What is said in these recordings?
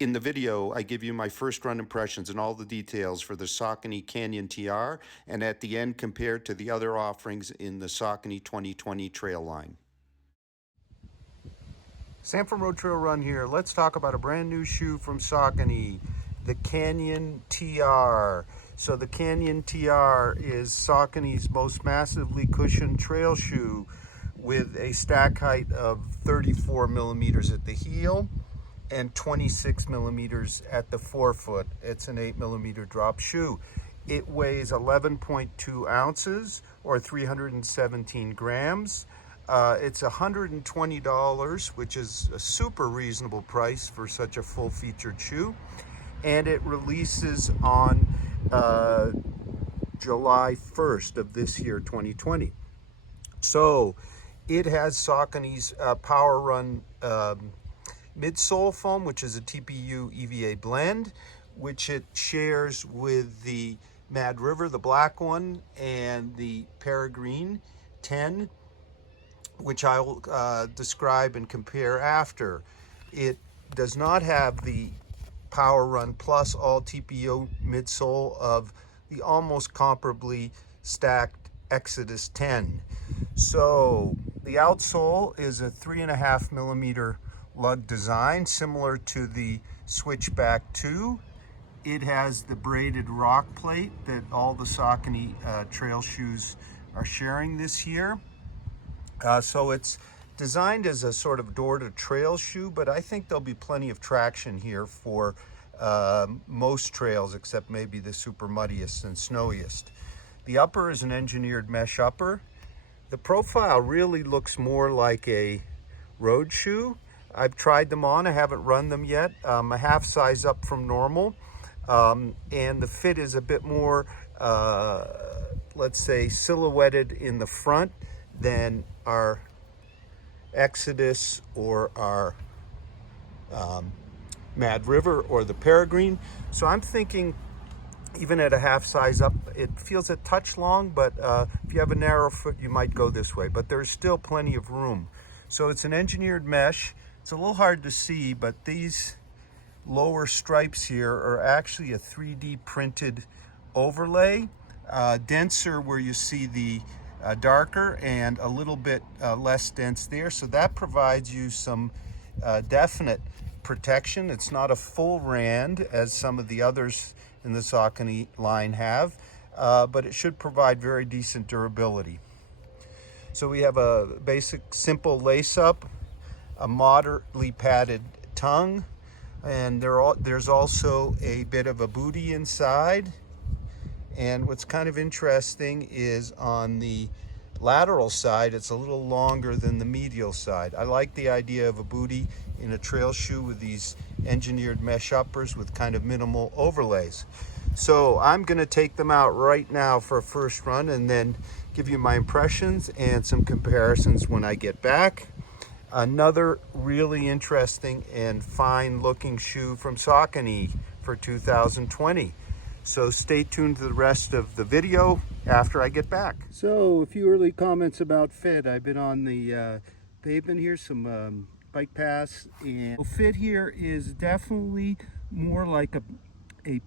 In the video, I give you my first run impressions and all the details for the Saucony Canyon TR, and at the end compared to the other offerings in the Saucony 2020 trail line. Sam from RoadTrailRun here. Let's talk about a brand new shoe from Saucony, the Canyon TR. So the Canyon TR is Saucony's most massively cushioned trail shoe with a stack height of 34 millimeters at the heel and 26 millimeters at the forefoot. It's an 8 millimeter drop shoe. It weighs 11.2 ounces or 317 grams. It's $120, which is a super reasonable price for such a full featured shoe. And it releases on July 1st of this year, 2020. So it has Saucony's Power Run midsole foam, which is a TPU EVA blend, which it shares with the Mad River, the black one, and the Peregrine 10, which I will describe and compare after. It does not have the Power Run Plus all TPU midsole of the almost comparably stacked Xodus 10. So the outsole is a 3.5 millimeter lug design, similar to the Switchback 2. It has the braided rock plate that all the Saucony trail shoes are sharing this year. So it's designed as a sort of door-to-trail shoe, but I think there'll be plenty of traction here for most trails, except maybe the super muddiest and snowiest. The upper is an engineered mesh upper. The profile really looks more like a road shoe. I've tried them on, I haven't run them yet. A half size up from normal. And the fit is a bit more, let's say, silhouetted in the front than our Xodus or our Mad River or the Peregrine. So I'm thinking even at a half size up, it feels a touch long, but if you have a narrow foot, you might go this way. But there's still plenty of room. So it's an engineered mesh. It's a little hard to see, but these lower stripes here are actually a 3D printed overlay, denser where you see the darker and a little bit less dense there. So that provides you some definite protection. It's not a full rand as some of the others in the Saucony line have, but it should provide very decent durability. So we have a basic simple lace up, a moderately padded tongue, and there's also a bit of a booty inside. And what's kind of interesting is on the lateral side, it's a little longer than the medial side. I like the idea of a booty in a trail shoe with these engineered mesh uppers with kind of minimal overlays. So I'm going to take them out right now for a first run and then give you my impressions and some comparisons when I get back. Another really interesting and fine looking shoe from Saucony for 2020. So stay tuned to the rest of the video after I get back. So a few early comments about fit. I've been on the pavement here, some bike paths, and fit here is definitely more like a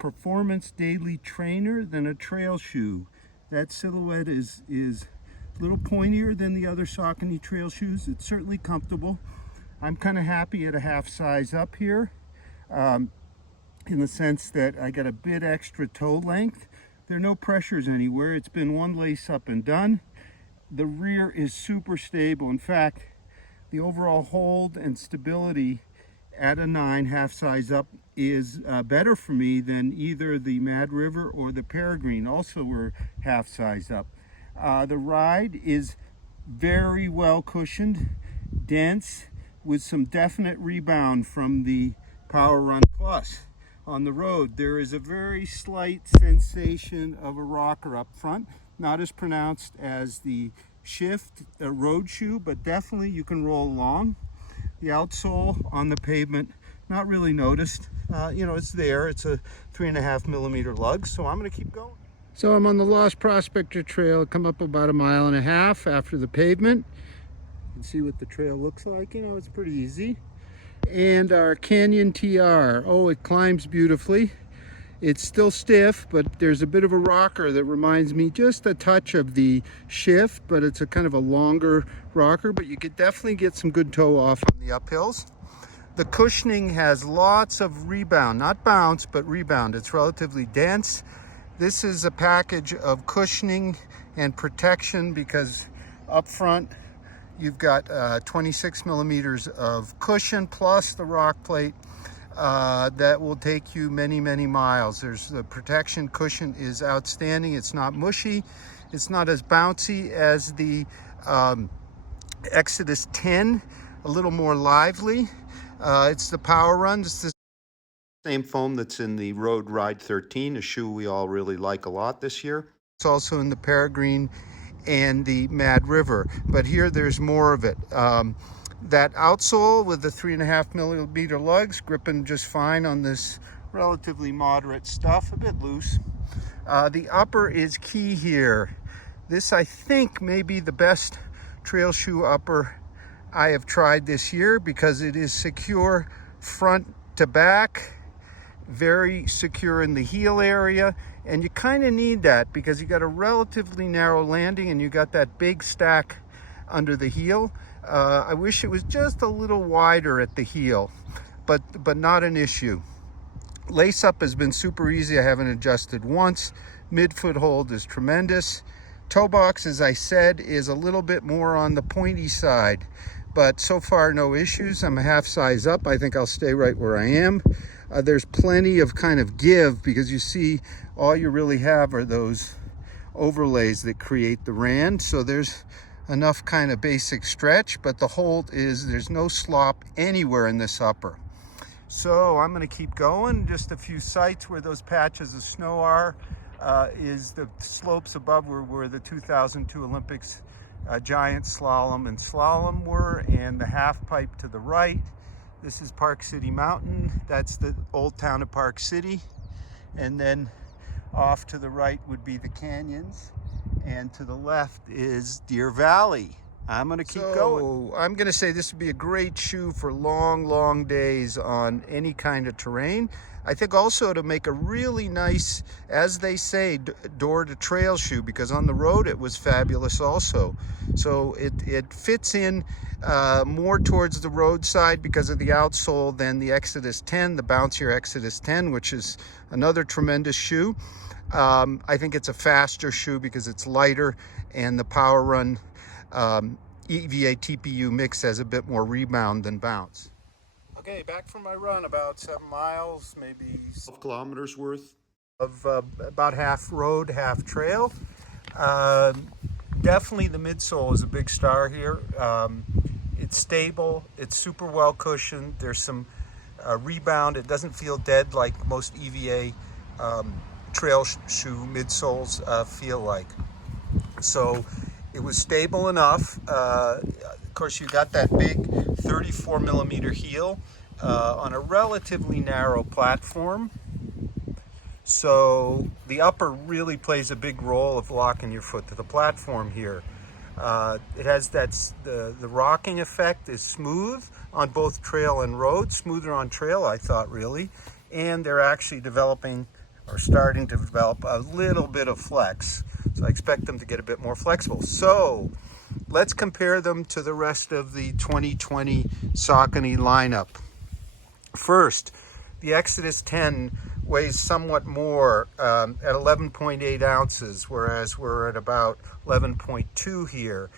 performance daily trainer than a trail shoe. That silhouette is a little pointier than the other Saucony trail shoes. It's certainly comfortable. I'm kind of happy at a half size up here in the sense that I got a bit extra toe length. There are no pressures anywhere. It's been one lace up and done. The rear is super stable. In fact, the overall hold and stability at a 9 half size up is better for me than either the Mad River or the Peregrine, also were half size up. The ride is very well cushioned, dense, with some definite rebound from the Power Run Plus. On the road, there is a very slight sensation of a rocker up front, not as pronounced as the Shift road shoe, but definitely you can roll along. The outsole on the pavement, not really noticed. You know, it's there. It's a 3.5 millimeter lug, so I'm going to keep going. So I'm on the Lost Prospector Trail, come up about 1.5 miles after the pavement. You can see what the trail looks like. You know, it's pretty easy. And our Canyon TR. Oh, it climbs beautifully. It's still stiff, but there's a bit of a rocker that reminds me just a touch of the Shift, but it's a kind of a longer rocker, but you could definitely get some good toe off on the uphills. The cushioning has lots of rebound, not bounce, but rebound. It's relatively dense. This is a package of cushioning and protection because up front you've got 26 millimeters of cushion plus the rock plate that will take you many, many miles. There's the protection cushion is outstanding. It's not mushy. It's not as bouncy as the Xodus 10, a little more lively. It's the Power Run. It's the same foam that's in the Road Ride 13, a shoe we all really like a lot this year. It's also in the Peregrine and the Mad River, but here there's more of it. That outsole with the 3.5 millimeter lugs, gripping just fine on this relatively moderate stuff, a bit loose. The upper is key here. This, I think, may be the best trail shoe upper I have tried this year because it is secure front to back, very secure in the heel area, and you kind of need that because you got a relatively narrow landing and you got that big stack under the heel. I wish it was just a little wider at the heel, but not an issue. Lace up has been super easy. I haven't adjusted once. Midfoot hold is tremendous. Toe box, as I said, is a little bit more on the pointy side, but so far no issues. I'm a half size up. I think I'll stay right where I am. There's plenty of kind of give because you see all you really have are those overlays that create the rand. So there's enough kind of basic stretch, but the hold is there's no slop anywhere in this upper. So I'm going to keep going. Just a few sites where those patches of snow are is the slopes above where the 2002 Olympics giant slalom and slalom were, and the half pipe to the right. This is Park City Mountain. That's the old town of Park City. And then off to the right would be the canyons. And to the left is Deer Valley. I'm going to keep going. I'm going to say this would be a great shoe for long, long days on any kind of terrain. I think also to make a really nice, as they say, door to trail shoe, because on the road it was fabulous also. So it fits in more towards the roadside because of the outsole than the Xodus 10, the bouncier Xodus 10, which is another tremendous shoe. I think it's a faster shoe because it's lighter, and the Power Run EVA TPU mix has a bit more rebound than bounce. Okay, back from my run, about 7 miles, maybe 12 kilometers worth of about half road, half trail. Definitely the midsole is a big star here. It's stable, it's super well cushioned, there's some rebound, it doesn't feel dead like most EVA trail shoe midsoles feel like. So it was stable enough. Of course, you got that big 34 millimeter heel on a relatively narrow platform. So the upper really plays a big role of locking your foot to the platform here. It has the rocking effect is smooth on both trail and road, smoother on trail, I thought, really. And they're actually developing or starting to develop a little bit of flex. So I expect them to get a bit more flexible. So let's compare them to the rest of the 2020 Saucony lineup. First, the Xodus 10 weighs somewhat more at 11.8 ounces, whereas we're at about 11.2 here.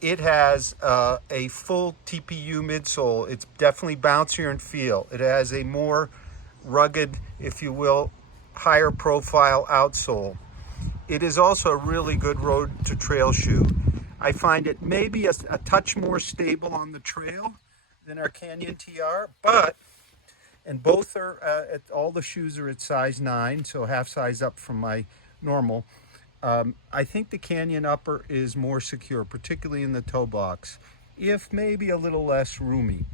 It has a full TPU midsole. It's definitely bouncier in feel. It has a more rugged, if you will, higher profile outsole. It is also a really good road to trail shoe. I find it maybe a touch more stable on the trail than our Canyon TR, and both are, all the shoes are at size 9, so half size up from my normal. I think the Canyon upper is more secure, particularly in the toe box, if maybe a little less roomy.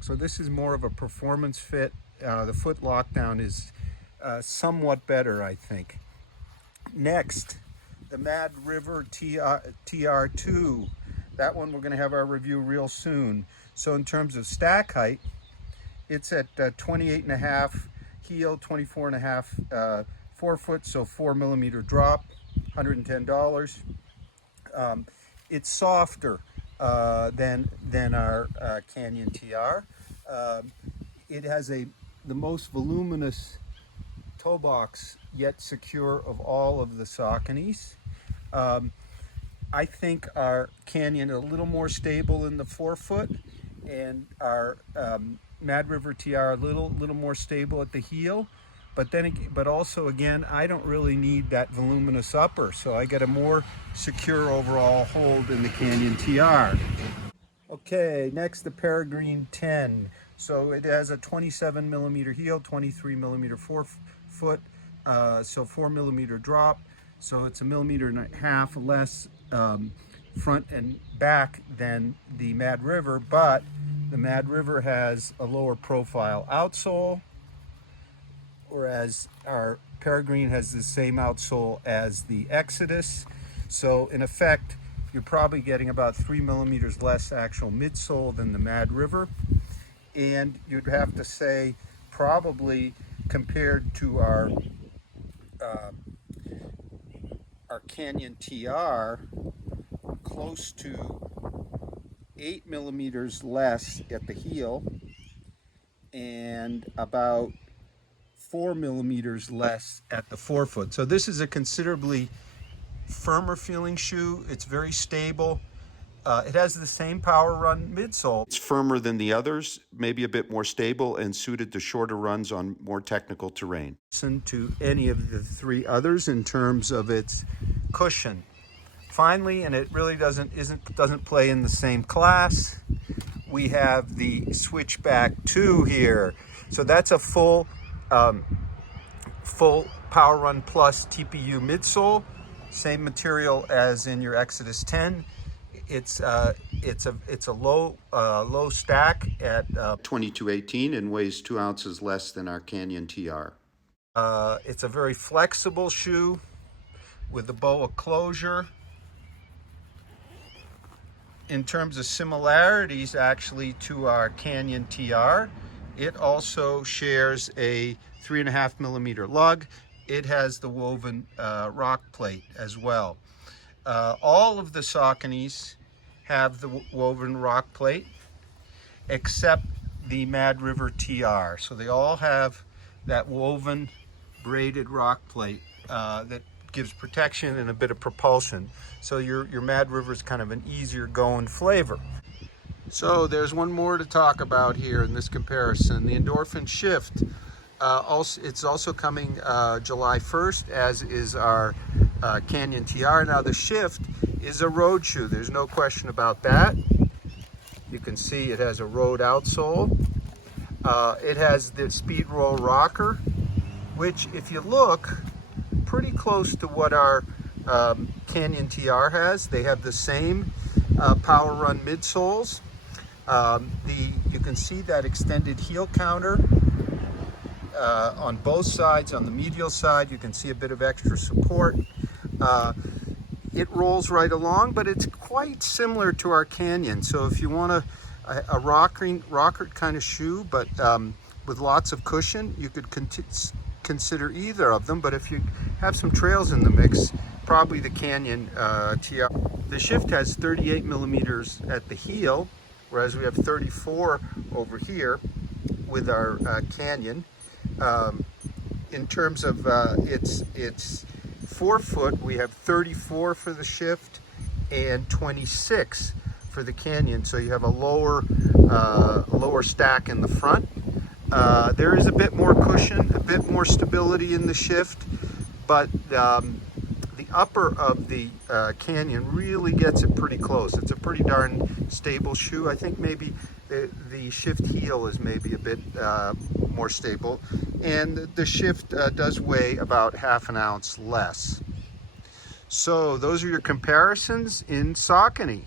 So this is more of a performance fit. The foot lockdown is somewhat better, I think. Next, the Mad River TR2. That one we're going to have our review real soon. So in terms of stack height, It's at 28.5 heel, 24.5 forefoot, so 4 millimeter drop, $110. It's softer than our Canyon TR. It has the most voluminous toe box yet secure of all of the Sauconys. I think our Canyon is a little more stable in the forefoot, and our Mad River TR a little more stable at the heel. But also again, I don't really need that voluminous upper, so I get a more secure overall hold in the Canyon TR. Okay, next the Peregrine 10. So it has a 27 millimeter heel, 23 millimeter forefoot, so 4 millimeter drop. So it's 1.5 millimeters less front and back than the Mad River, but the Mad River has a lower profile outsole, whereas our Peregrine has the same outsole as the Xodus. So in effect, you're probably getting about 3 millimeters less actual midsole than the Mad River. And you'd have to say probably compared to our Canyon TR, close to 8 millimeters less at the heel and about 4 millimeters less at the forefoot. So this is a considerably firmer feeling shoe. It's very stable. It has the same power run midsole. It's firmer than the others, maybe a bit more stable and suited to shorter runs on more technical terrain. Listen to any of the three others in terms of its cushion. Finally, and it really doesn't play in the same class, we have the Switchback 2 here. So that's a full Power Run Plus TPU midsole, same material as in your Xodus 10. It's a low stack at 2218 and weighs 2 ounces less than our Canyon TR. It's a very flexible shoe with the boa closure. In terms of similarities actually to our Canyon TR, it also shares a 3.5 millimeter lug. It has the woven rock plate as well. All of the Sauconys have the woven rock plate except the Mad River TR. So they all have that woven braided rock plate that gives protection and a bit of propulsion. So your Mad River is kind of an easier going flavor. So there's one more to talk about here in this comparison, the Endorphin Shift. It's also coming July 1st, as is our Canyon TR. Now the Shift is a road shoe, there's no question about that. You can see it has a road outsole. It has the speed roll rocker, which if you look, pretty close to what our Canyon TR has. They have the same Power Run midsoles. You can see that extended heel counter on both sides. On the medial side, you can see a bit of extra support. It rolls right along, but it's quite similar to our Canyon. So if you want a rocker kind of shoe, but with lots of cushion, you could consider either of them. But if you have some trails in the mix, probably the Canyon TR. The Shift has 38 millimeters at the heel, whereas we have 34 over here with our Canyon. In terms of its forefoot, we have 34 for the Shift and 26 for the Canyon. So you have a lower stack in the front. There is a bit more cushion, a bit more stability in the Shift, but the upper of the Canyon really gets it pretty close. It's a pretty darn stable shoe. I think maybe the Shift heel is maybe a bit more stable, and the Shift does weigh about ½ an ounce less. So those are your comparisons in Saucony.